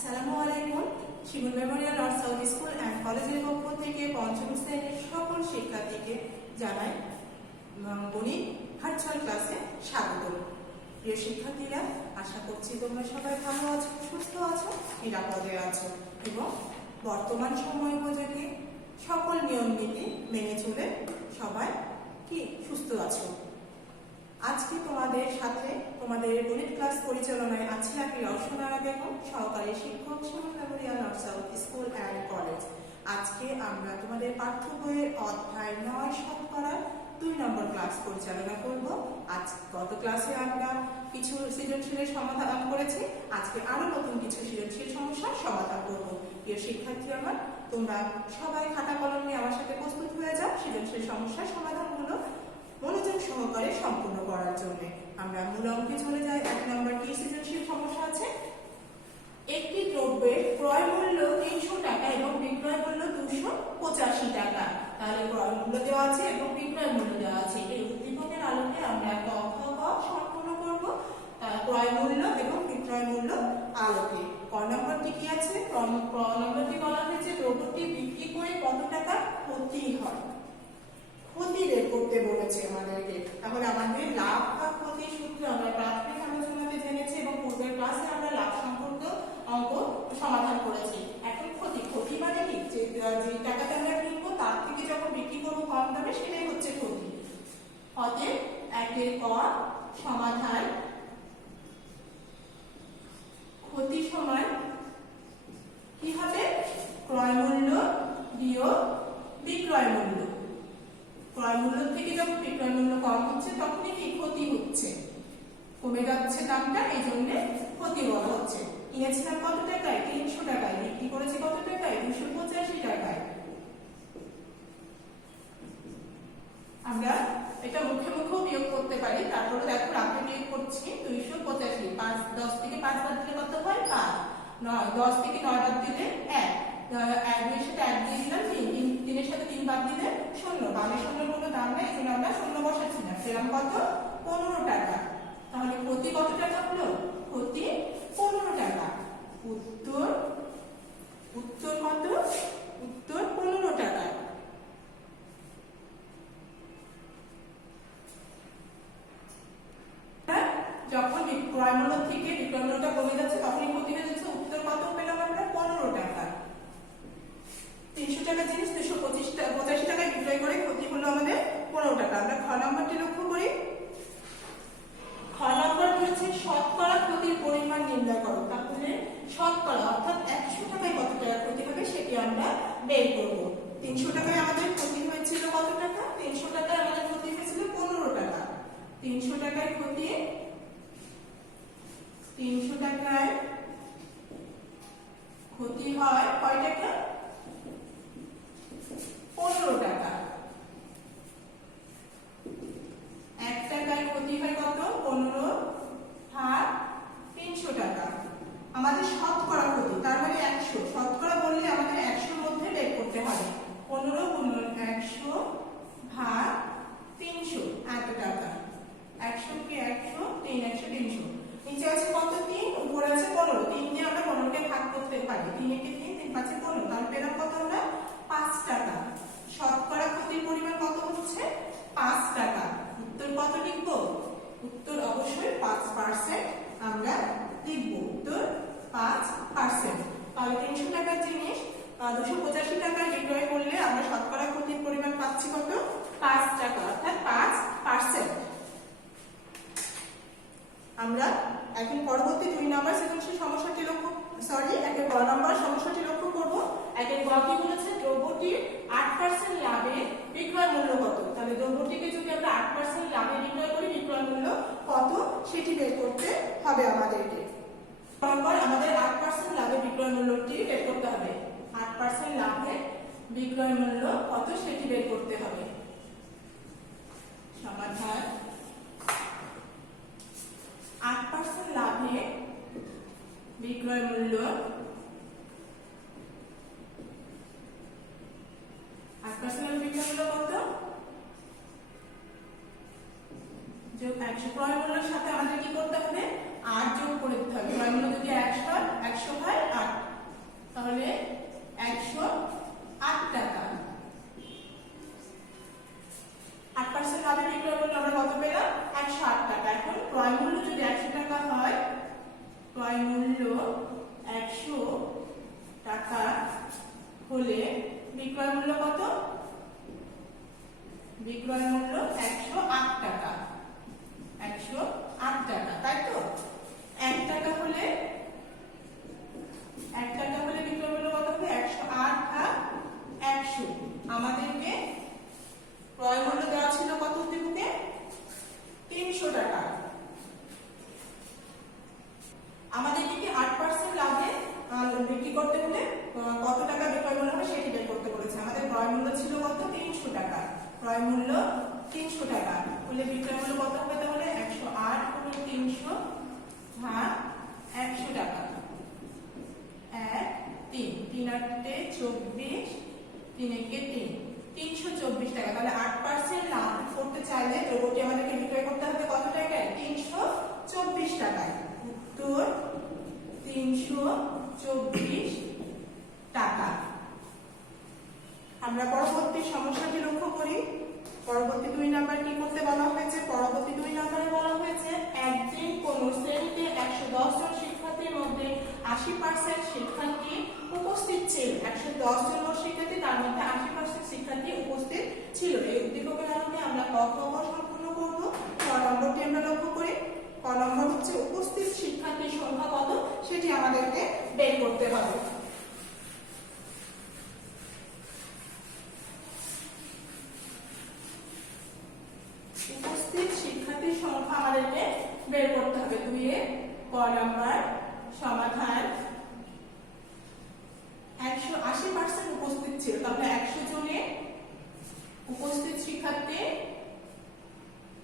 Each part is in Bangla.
আসসালামু আলাইকুম। Shimul memorial north south school and কলেজের পক্ষ থেকে পঞ্চম শ্রেণীর সকল শিক্ষার্থীকে জানাই গণিত ভার্চুয়াল ক্লাসে স্বাগত। প্রিয় শিক্ষার্থীরা, আশা করছি তোমরা সবাই ভালো আছো, সুস্থ আছো, নিরাপদে আছো এবং বর্তমান সময় উপযোগী সকল নিয়ম নীতি মেনে চলে সবাই সুস্থ আছো। আজকে তোমাদের সাথে তোমাদের গণিত ক্লাস পরিচালনায় আছি আমি রওশনারা বেগম, সহকারী শিক্ষক, Shimul memorial north south school and college. আজকে আমরা তোমাদের পাঠ্য বইয়ের অধ্যায় 9 শতকরা 2 নম্বর ক্লাস পরিচালনা করব। আজ গত ক্লাসে আমরা কিছু সৃজনশীলের সমাধান করেছি, আজকে আরো নতুন কিছু সৃজনশীল সমস্যার সমাধান করব। প্রিয় শিক্ষার্থী আমার, তোমরা সবাই খাতা কলম নিয়ে আমার সাথে প্রস্তুত হয়ে যাও সৃজনশীল সমস্যার সমাধানগুলো মনোযোগ সহকারে সম্পূর্ণ করার জন্য। আমরা মূল অঙ্কে চলে যাই। 1 নম্বর কি সৃজনশীল সমস্যা আছে? একটি দ্রব্যের ক্রয় মূল্য 300 টাকা এবং বিক্রয় মূল্য 285 টাকা। তাহলে ক্রয় মূল্য দেওয়া আছে এবং বিক্রয় মূল্য দেওয়া আছে। এই উদ্দীপকের আলোকে আমরা একটা অঙ্ক সম্পূর্ণ করব ক্রয় মূল্য এবং বিক্রয় মূল্য আলোকে। ক নম্বরটি কি আছে? ক নম্বরটি বলা হয়েছে দ্রব্যটি বিক্রি করে কত টাকা ক্ষতি হয়। ক্ষতি বের করতে বলেছে আমাদেরকে। তাহলে আমাদের লাভ বা ক্ষতি সূত্র আমরা প্রাথমিক আলোচনাতে জেনেছি এবং পূর্বের ক্লাসে আমরা লাভ সম্পর্ক অঙ্ক সমাধান করেছি। এখন ক্ষতি মানে কি? যে টাকাটা আমরা কিনবো তার থেকে যখন বিক্রি করবো কম দামে, সেটাই হচ্ছে ক্ষতি। অতএব 1 ক সমাধান ক্ষতি সমান কি হবে? ক্রয় মূল্য বিয়োগ বিক্রয় মূল্য। ক্রয় মূল্য থেকে যখন বিক্রয় মূল্য কম হচ্ছে তখনই কি ক্ষতি হচ্ছে, কমে যাচ্ছে দামটা, এই জন্য ক্ষতি বলা হচ্ছে। কিনেছিলাম কত টাকায়? 300 টাকায়। বিক্রি করেছি কত টাকায়? 285 টাকায়। আমরা এটা মুখে মুখেও বিয়োগ করতে পারি। তারপরে দেখো রাতে বিয়োগ করছি। 285 10 থেকে 5 বাদ দিলে কত হয়? 5। 10 থেকে 9 বাদ দিলে 1। 2 এর সাথে 1 দিয়ে দিলাম 3, 3 এর সাথে 3 বাদ দিলে 0। বামে 0 কোনো দাম নেই, এখানে আমরা 0 বসাচ্ছি না। পেলাম কত? 15 টাকা। তাহলে ক্ষতি কত টাকা হলো? ক্ষতি 15 টাকা। উত্তর কত? উত্তর 15 টাকা। যখন ক্রয় মূল্য থেকে বিক্রয় মূল্যটা কমে যাচ্ছে তখনই ক্ষতি হয়ে যাচ্ছে। উত্তর কত পেলাম আমরা? 15 টাকা। 300 টাকা জিনিস 285 টাকায় বিক্রয় করে ক্ষতি হলো আমাদের 15 টাকা। আমরা খ নম্বরটি লক্ষ্য করি। খ নম্বর বলেছে শতকরা ক্ষতির পরিমাণ নির্ণয় করো। তাহলে শতকরা অর্থাৎ 100 টাকায় কত টাকা ক্ষতি হবে সেটি আমরা বের করব। 300 টাকায় আমাদের ক্ষতি হয়েছিল কত টাকা? 300 টাকায় আমাদের ক্ষতি হয়েছিল 15 টাকা। 300 টাকায় ক্ষতি 300 টাকায় ক্ষতি হয় কয় টাকা? 15 টাকা। 1 টাকায় ক্ষতি হয় কত? 15 ভাগ 300 টাকা। আমাদের শতকরা ক্ষতি, তার মানে 100। শতকরা বললে আমাদের 100 এর মধ্যে বের করতে হবে। 15 গুণন 100 ভাগ 300 এত টাকা। 100 কি 100, 3 100 300। নিচে আছে কত? 3, উপরে আছে 15। 3 দিয়ে আমরা 15 কে ভাগ করতে পারি। 3 একে 3, 3 5 15। তাহলে পেলাম কত আমরা? 5 টাকা। শতকরা ক্ষতির পরিমাণ কত হচ্ছে? 5 টাকা। উত্তর কত লিখব? উত্তর অবশ্যই 5% আমরা লিখব। উত্তর 5%। তাহলে 300 টাকার জিনিস 285 টাকায় বিক্রয় করলে আমরা শতকরা ক্ষতির পরিমাণ পাচ্ছি কত? 5 টাকা, অর্থাৎ 5%। আমরা এখন পরবর্তী 2 নম্বর সৃজনশীল সমস্যাটি একের গ নম্বর সমস্যাটি লক্ষ্য করব। একের গ কি বলেছে? দ্রব্যটির 8% লাভে বিক্রয় মূল্য কত? তাহলে দ্রব্যটিকে যদি আমরা 8% লাভে বিক্রয় করি, বিক্রয় মূল্য কত সেটি বের করতে হবে আমাদেরকে। নম্বর আমাদের 8% লাভে বিক্রয় মূল্যটি বের করতে হবে। 8% লাভে বিক্রয় মূল্য কত সেটি বের করতে হবে। সমাধান 8% লাভে বিক্রয় মূল্য 8% লাভে বিক্রয় মূল্য কত? যোগ 100। ক্রয় মূল্যের সাথে আমাদের কি করতে হবে? 8 যোগ করে দিতে হবে। ক্রয় মূল্য যদি 100 হয় 8 মূল্য 100 টাকা হলে বিক্রয় মূল্য কত? বিক্রয় মূল্য 108 টাকা। 108 টাকা, তাই তো? 1 টাকা হলে বিক্রয় মূল্য কত হবে? 108 ভাগ 100। আমাদেরকে ক্রয় মূল্য দেওয়া ছিল কত দিকে? 300 টাকা। আমাদেরকে কি 8% লাভে বিক্রি করতে হলে কত টাকা বিক্রয় মূল্য হবে সেটি বের করতে বলেছে। আমাদের ক্রয় মূল্য ছিল কত? 300 টাকা। ক্রয় মূল্য 300 টাকা হলে বিক্রয় মূল্য কত হবে? তাহলে 108 গুণ 300 ভাগ 100 টাকা। 3 3 8 24 3 1 3 324 টাকা। তাহলে 8% লাভ করতে চাইলে দ্রব্যটি আমাদেরকে বিক্রয় করতে হবে কত টাকায়? 324 টাকায়। উত্তর 324 টাকা। আমরা পরবর্তী সমস্যাটি লক্ষ্য করি। পরবর্তী 2 নাম্বার কি করতে বলা হয়েছে? পরবর্তী 2 নম্বরে বলা হয়েছে একদিন কোন শ্রেণীতে 110 জন শিক্ষার্থীর মধ্যে 80% শিক্ষার্থী উপস্থিত ছিল। 110 জন শিক্ষার্থী, তার মধ্যে 80% শিক্ষার্থী উপস্থিত ছিল। এই উদ্দীপকের আলোকে আমরা ক খ গ সম্পূর্ণ করব। ক নম্বরটি আমরা লক্ষ্য করি। ক নম্বর হচ্ছে উপস্থিত শিক্ষার্থীর সংখ্যা কত সেটি আমাদেরকে বের করতে হবে। উপস্থিত শিক্ষার্থীর সংখ্যা আমাদেরকে বের করতে হবে। 2 এর ক নাম্বার সমাধান। 180% উপস্থিত ছিল, তাহলে 100 জনে উপস্থিত শিক্ষার্থী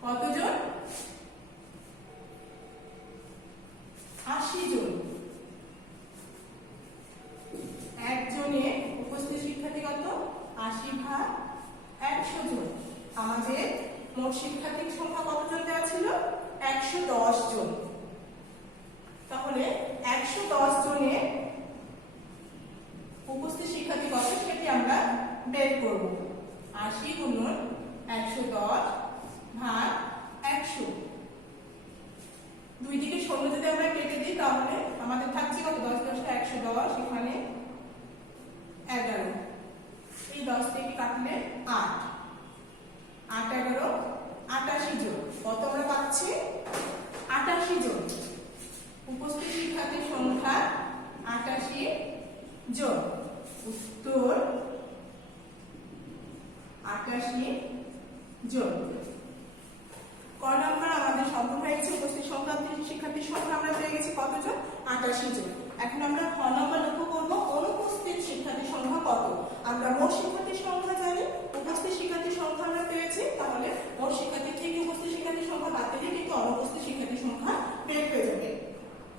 কতজন? 80 জন। একজনে উপস্থিত শিক্ষার্থী কত? 80 ভাগ 100 জন। আমাদের মোট শিক্ষার্থীর সংখ্যা কতজন দেওয়া ছিল? 110 জন। তাহলে 110 জনে উপস্থিত শিক্ষার্থী কত সেটি আমরা বের করব। 80 গুণন 110 ভাগ 100। দুই দিকে শূন্য যদি আমরা কেটে দিই তাহলে আমাদের থাকছে কত? 10 10 110, এখানে 11। এই 10 থেকে কাটলে 8 8 11 88 জন। কত আমরা পাচ্ছি? 88 জন। উপস্থিত শিক্ষার্থীর সংখ্যা 88 জন। উত্তর 88 জন। ক নাম্বার আমাদের সম্পূর্ণ হয়ে গেছে। উপস্থিত শিক্ষার্থীর সংখ্যা আমরা পেয়ে গেছি কতজন? 88 জন। এখন আমরা খ নাম্বার লক্ষ্য করব অনুপস্থিত শিক্ষার্থীর সংখ্যা কত। আমরা মোট শিক্ষার্থীর সংখ্যা জানি, উপস্থিত শিক্ষার্থীর সংখ্যা আমরা পেয়েছি, তাহলে মোট শিক্ষার্থী থেকে উপস্থিত শিক্ষার্থীর সংখ্যা বাদ দিলে কিন্তু অনুপস্থিত শিক্ষার্থীর সংখ্যা বের হয়ে যাবে।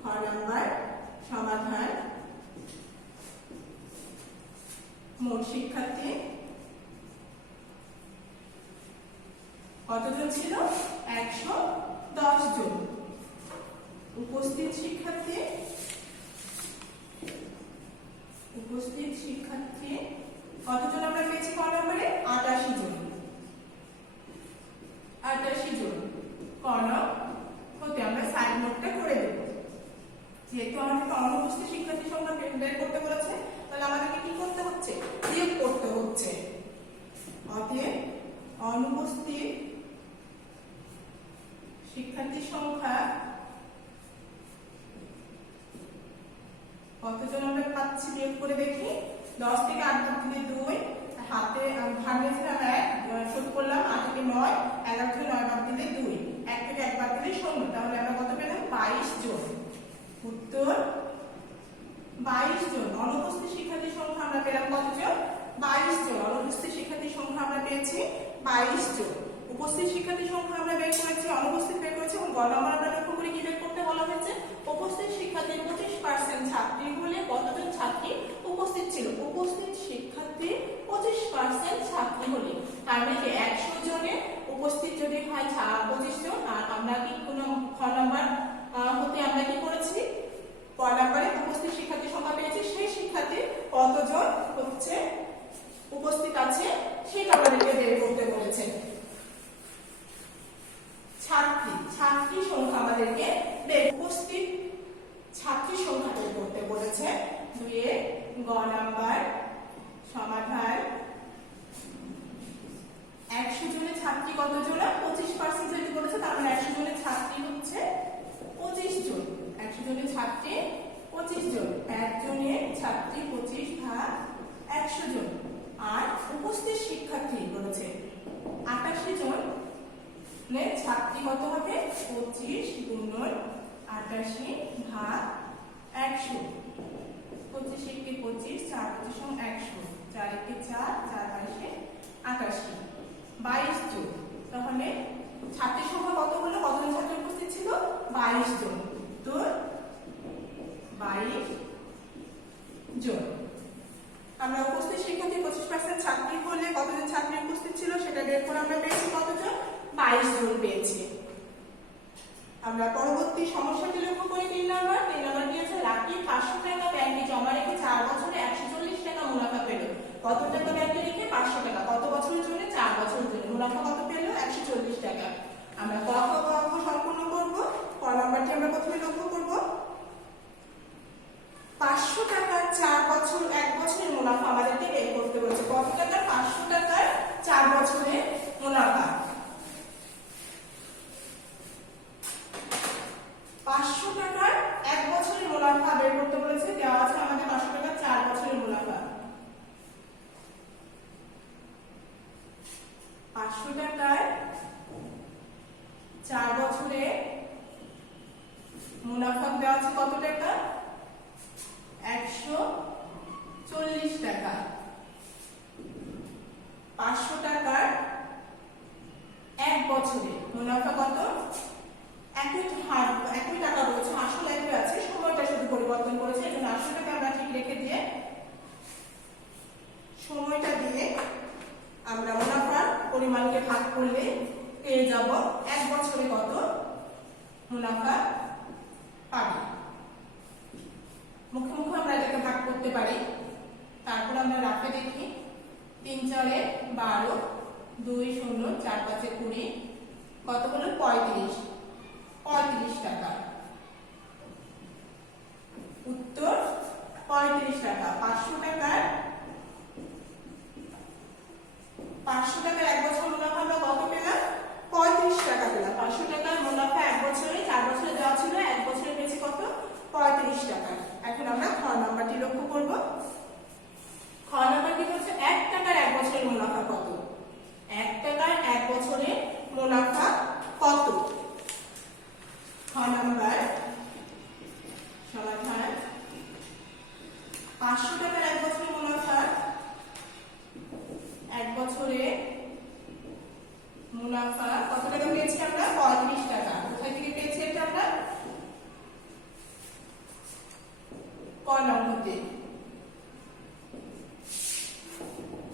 খ নাম্বার সমাধান। মোট শিক্ষার্থী কতজন ছিল? 110 জন। উপস্থিত শিক্ষার্থী কতজন আমরা পেয়েছি ক নম্বরে? 88 জন। 88 জন। ক হতে আমরা সাইড নোটটা করে দেব। যেহেতু আমাদেরকে অনুপস্থিত শিক্ষার্থীর সংখ্যা বের করতে বলেছে, তাহলে আমাদেরকে কি করতে হচ্ছে? বিয়োগ করতে হচ্ছে। অতএব অনুপস্থিত শিক্ষার্থীর সংখ্যা কতজন আমরা পাচ্ছি বিয়োগ করে দেখি। 10 থেকে 8 বাদ দিলে 2, হাতে ভাগে ছিলাম 1, শোধ করলাম 8 থেকে 9, 11 থেকে 9 বাদ দিলে 2, 1 থেকে 1 বাদ দিলে 0। তাহলে আমরা কত পেলাম? 22 জন। উত্তর 22 জন। অনুপস্থিত শিক্ষার্থীর সংখ্যা আমরা পেলাম কতজন? 22 জন। অনুপস্থিত শিক্ষার্থীর সংখ্যা আমরা পেয়েছি 22 জন। উপস্থিত শিক্ষার্থীর সংখ্যা আমরা বের করেছি, অনুপস্থিত বের করেছি, এবং গ নম্বর আমরা লক্ষ্য করি কি বের করতে বলা হয়েছে? উপস্থিত শিক্ষার্থীর 25% ছাত্রী হলে কতজন ছাত্রী উপস্থিত ছিল? উপস্থিত শিক্ষার্থী 25% ছাত্রী হলে, তার মানে 100 জনে উপস্থিত যদি হয় 25 জন। আর আমরা কি কোন খ নম্বর হতে আমরা কি করেছি? ক নম্বরে উপস্থিত শিক্ষার্থীর সংখ্যা পেয়েছি, সেই শিক্ষার্থী কতজন হচ্ছে উপস্থিত আছে সেটা আমাদেরকে বের করতে বলেছে। ছাত্রী সংখ্যা আমাদেরকে উপস্থিত ছাত্রীর সংখ্যা গ নাম্বার সমাধান। 100 জনের ছাত্রী কত জন? 25% যেহেতু বলেছে তার মানে 100 জনের ছাত্রী হচ্ছে 25 জন। 100 জনের ছাত্রী 25 জন। একজনের ছাত্রী 25 ভাগ 100 জন। আর উপস্থিত শিক্ষার্থী বলেছে 88 জন ছাত্রী কত হবে? 25 গুণন 88 ভাগ 100। 25 একে 25, 4 25 100, 4 একে 4, 4 22 88, 22 জন। তাহলে ছাত্রীর সংখ্যা কত হলো? কতজন ছাত্র উপস্থিত ছিল? 22 জন। তো 22 জন। আমরা উপস্থিত শিক্ষার্থী 25% ছাত্রী হলে কতজন ছাত্রী উপস্থিত ছিল সেটা বের করে আমরা পেয়েছি কতজন? 22 জন পেয়েছি। আমরা পরবর্তী সমস্যাটি লক্ষ্য করি 3 নাম্বার। 3 নাম্বার কি আছে? রাকিব 500 টাকা ব্যাংকে জমা রেখে 4 বছরে 140 টাকা মুনাফা পেল। কত টাকা ব্যাংকে রেখে? 500 টাকা। কত বছরের জন্য? 4 বছরের জন্য। মুনাফা কত পেল? 140 টাকা। আমরা ক খ গ ঘ সম্পূর্ণ করব। ক নাম্বারটি আমরা প্রথমে লক্ষ্য করব। 500 টাকার 4 বছর 1 বছরের মুনাফা আমাদেরকে বের করতে বলেছে। কত টাকা? 500 টাকার 4 বছরের মুনাফা। 500 টাকার 1 বছরের মুনাফা বের করতে বলেছে। দেওয়া আছে আমাদের 500 টাকার 4 বছরের মুনাফা। 500 টাকার 4 বছরে মুনাফা দেওয়া আছে কত টাকা? 140 টাকা। 500 টাকার 1 বছরে মুনাফা কত? একই টাকা বলেছে, আসল একই আছে, সময়টা শুধু পরিবর্তন করেছে। এজন্য আসলটাকে আমরা ঠিক রেখে দিয়ে সময়টা দিয়ে আমরা মুনাফার পরিমাণকে ভাগ করলে পেয়ে যাব 1 বছরে কত মুনাফা পাবো। মুখে মুখে আমরা এটাকে ভাগ করতে পারি। তারপর আমরা রাখে দেখি। 3 4 12, 2 0, 4 5 20, কত হলো? 35 টাকা। উত্তর 35 টাকা। 500 টাকার 1 বছর মুনাফা আমরা কত পেলাম? 35 টাকা পেলাম। 500 টাকার মুনাফা 1 বছরে, 4 বছরে দেওয়া ছিল, 1 বছরে পেয়েছি কত? 35 টাকা। এখন আমরা খ নাম্বারটি লক্ষ্য করব। খ নাম্বারটি হচ্ছে 1 টাকার 1 বছরের মুনাফা কত? 1 টাকার 1 বছরের মুনাফা কত? খ নাম্বার সমাধান। 500 টাকার 1 বছরের মুনাফা, 1 বছরে মুনাফা কত টাকা পেয়েছি আমরা? 35 টাকা। কোথায় থেকে পেয়েছি এটা আমরা? ক নম্বরতে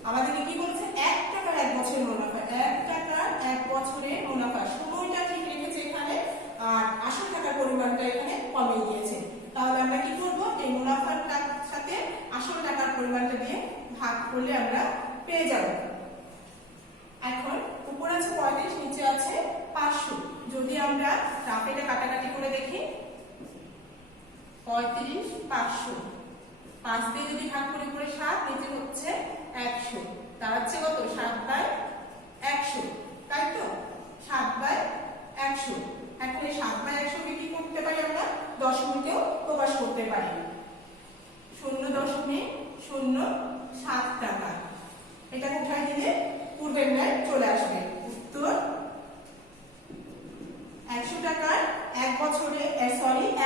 আমাদেরকে কি বলছে? 1 টাকার 1 বছরের মুনাফা। 1 টাকার 1 বছরের মুনাফা। সময়টা ঠিক রেখেছে এখানে, আর আসল টাকার পরিমাণটা এখানে কমে গিয়েছে। তাহলে আমরা কি করব? এই মুনাফার সাথে আসল টাকার পরিমাণটা দিয়ে ভাগ করলে আমরা পেয়ে যাব। এখন উপরে আছে 35, নিচে আছে 500। যদি আমরা রাফেটা কাটাকাটি করে দেখি, 35 500, 5 দিয়ে যদি ভাগ করি উপরে 7, নিচে হচ্ছে 100, দাঁড়াচ্ছে কত? 7/100, তাই তো? 7/100। এখন এই 7/100 কে কি করতে পারি আমরা? দশমিকেও প্রকাশ করতে পারি। 0.07 টাকা। এটা কোথায় দিলে পূর্বের ন্যায় চলে আসবে। উত্তর 100 টাকার 1 বছরে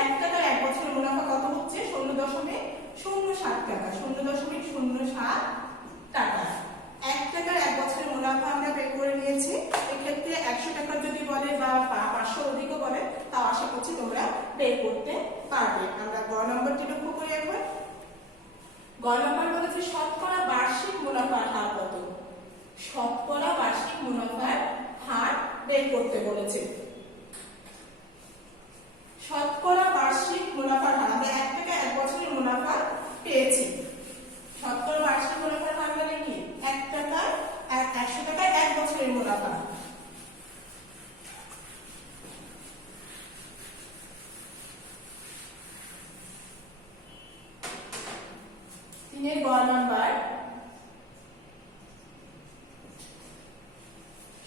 1 টাকার 1 বছরের মুনাফা কত হচ্ছে? 0.07 টাকা। 0.07 টাকা। 1 টাকার 1 বছরের মুনাফা আমরা বের করে নিয়েছি। এক্ষেত্রে 100 টাকার যদি বলে বা 500 অধিকও বলে, তাও আশা করছি তোমরা বের করতে পারবে। আমরা গ নম্বরটি লক্ষ্য করি এখন। গ নম্বর বলেছে শতকরা বার্ষিক মুনাফার হার কত? শতকরা বার্ষিক মুনাফার হার বের করতে বলেছে। শতকরা বার্ষিক মুনাফার হার, আমরা 1 টাকা 1 বছরের মুনাফা পেয়েছি। শতকরা বার্ষিক মুনাফার হার মানে কি? 1 টাকা 100 টাকায় 1 বছরের মুনাফা। 3 গ নাম্বার,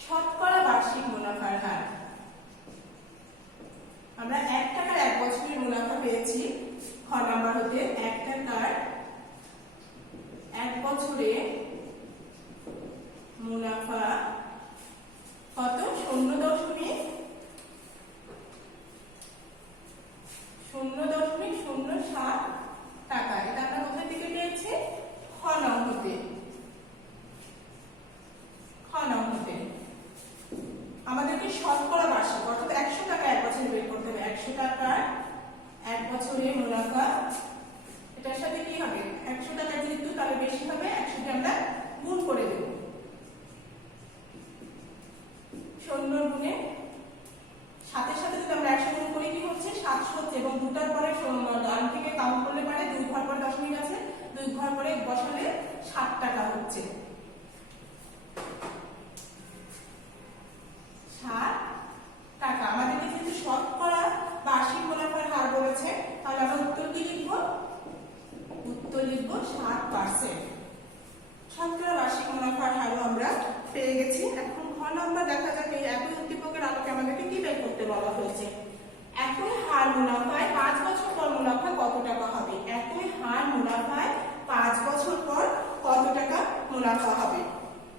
শতকরা বার্ষিক মুনাফার হার। আমরা 1 টাকার 1 বছরের মুনাফা পেয়েছি। খ নাম্বার হতে 1 টাকার 1 বছরে মুনাফা কত? 0.07 টাকা। এটা আমরা কোথা থেকে পেয়েছি? খ নং হতে। আমাদেরকে শতকরা বার্ষিক অর্থাৎ 100 টাকা 1 বছরে বের করতে হবে। 100 টাকার 1 বছরে মুনাফা, এটার সাথে কি হবে? 100 টাকা যেহেতু তাহলে বেশি হবে, 100 কে আমরা গুণ করে দেব। 0 গুণে সাথে সাথে যদি আমরা 100 গুণ করি কি হচ্ছে? 700 হচ্ছে, এবং দুটার পরে ডান থেকে কাউন্ট করলে পারে 2 ঘর পরে দশমিক আছে, 2 ঘর পরে বসালে 7 টাকা হচ্ছে। 7 টাকা। আমাদেরকে যেহেতু শতকরা বার্ষিক মুনাফার হার বলেছে, তাহলে আমরা উত্তর কি লিখব? উত্তর লিখব 7%। শতকরা বার্ষিক মুনাফার হারও আমরা পেয়ে গেছি। এখন ঘ নাম্বার দেখা যাক এই একই উদ্দীপকের আলোকে আমাদেরকে কি বের করতে বলা হয়েছে। একই হার মুনাফায় 5 বছর পর মুনাফা কত টাকা হবে? একই হার মুনাফায় 5 বছর পর কত টাকা মুনাফা হবে?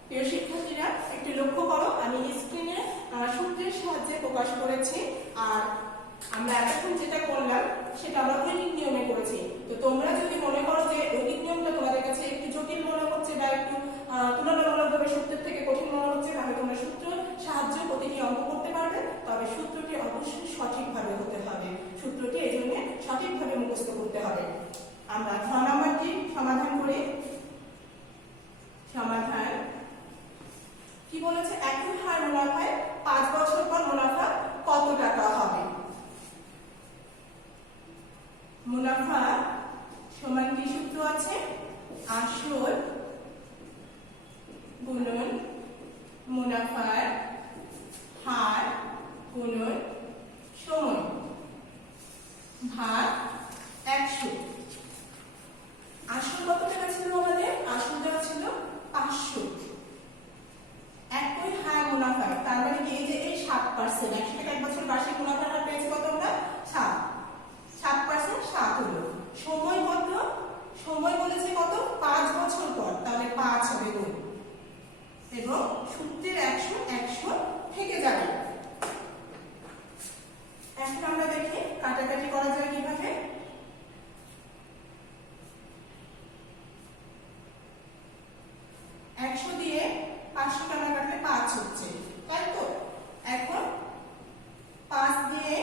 প্রিয় শিক্ষার্থীরা, একটু লক্ষ্য করো, আমি স্ক্রিনে সূত্রের সাহায্যে প্রকাশ করেছি, আর আমরা এতক্ষণ যেটা করলাম সেটা আমরা ঐনিক নিয়মে করেছি। তো তোমরা যদি মনে করো যে ঐনিক নিয়মটা তোমাদের কাছে একটু জটিল মনে হচ্ছে বা একটু তুলনামূলকভাবে সূত্রের থেকে কঠিন মনে হচ্ছে, তাহলে তোমরা সূত্র সাহায্যে প্রতিটি অঙ্ক করতে পারবে। তবে সূত্রটি অবশ্যই সঠিকভাবে হতে হবে, সূত্রটি এই জন্য সঠিকভাবে মুখস্থ করতে হবে। আমরা খ নাম্বারটি সমাধান করি। সমাধান কি বলেছে? একই হার মুনাফায় 5 বছর পর মুনাফা কত টাকা হবে? মুনাফা সমান কি সূত্র আছে? আসল গুণন মুনাফার হার গুণন সময় ভাগ 100। আসল কত টাকা ছিল আমাদের? আসল টাকা ছিল 500। একই হার মুনাফায়, তার মানে কি এই যে এই 7%, 100 টাকা 1 বছর বার্ষিক মুনাফার হার পেয়েছে কত আমরা? 7%, 7 হলো। সময় কত? সময় বলেছে কত? 5 বছর পর, তাহলে 5 হবে গুণ, এবং সূত্রের 100 থেকে যাবে। এখন আমরা দেখি কাটাকাটি করা যায় কিভাবে। 100 দিয়ে 500 টাকা কাটলে 5 হচ্ছে, তাই তো? এখন 5 দিয়ে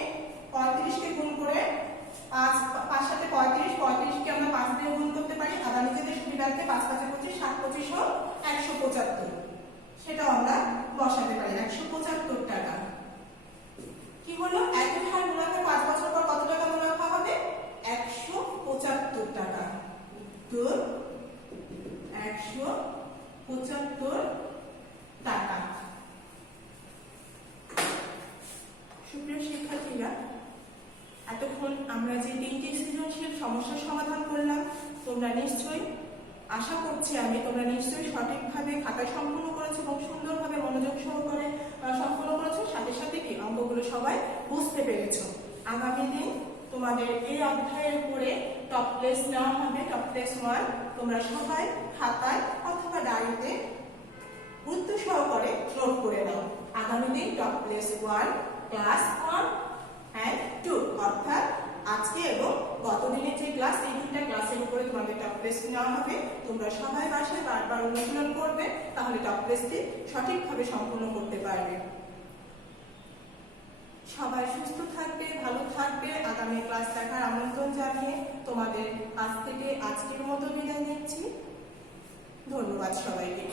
35 কে গুণ করে 5 সাথে 35 কে আমরা 5 দিয়ে গুণ করতে পারি। আবার নিজেদের সুবিধার্থে 5 5 25 7 25 ও 175, সেটাও আমরা বসাতে পারি। 175 টাকা কি হলো? একই হার মুনাফা 5 বছর পর কত টাকা মুনাফা হবে? 175 টাকা। উত্তর 175 টাকা। সুপ্রিয় শিক্ষার্থীরা, এতক্ষণ আমরা যে 3টি সৃজনশীল সমস্যার সমাধান করলাম, তোমরা নিশ্চয়ই, আশা করছি আমি, তোমরা নিশ্চয়ই সঠিকভাবে খাতা সম্পূর্ণ করেছো এবং সুন্দরভাবে মনোযোগ সহকারে সম্পূর্ণ করেছো। সাথে সাথে কি অঙ্কগুলো সবাই বুঝতে পেরেছো। আগামী দিন তোমাদের এই অধ্যায়ের উপরে টপ প্লেস নেওয়া হবে, টপ প্লেস 1। তোমরা সবাই খাতায় অথবা ডায়েরিতে গুরুত্ব সহকারে নোট করে নাও। আগামী দিন টপ প্লেস 1, ক্লাস 1 and 2, অর্থাৎ আজকে এবং গতদিনের যে ক্লাস, এই 2টা ক্লাসের উপরে তোমাদের টপ টেস্ট নেওয়া হবে। তোমরা সবাই বাসায় বারবার অনুশীলন করবে, তাহলে টপ টেস্টটি সঠিকভাবে সম্পূর্ণ করতে পারবে। সবাই সুস্থ থাকবে, ভালো থাকবে। আগামী ক্লাস দেখার আমন্ত্রণ জানিয়ে তোমাদের কাছ থেকে আজকের মতো বিদায় নিচ্ছি। ধন্যবাদ সবাইকে।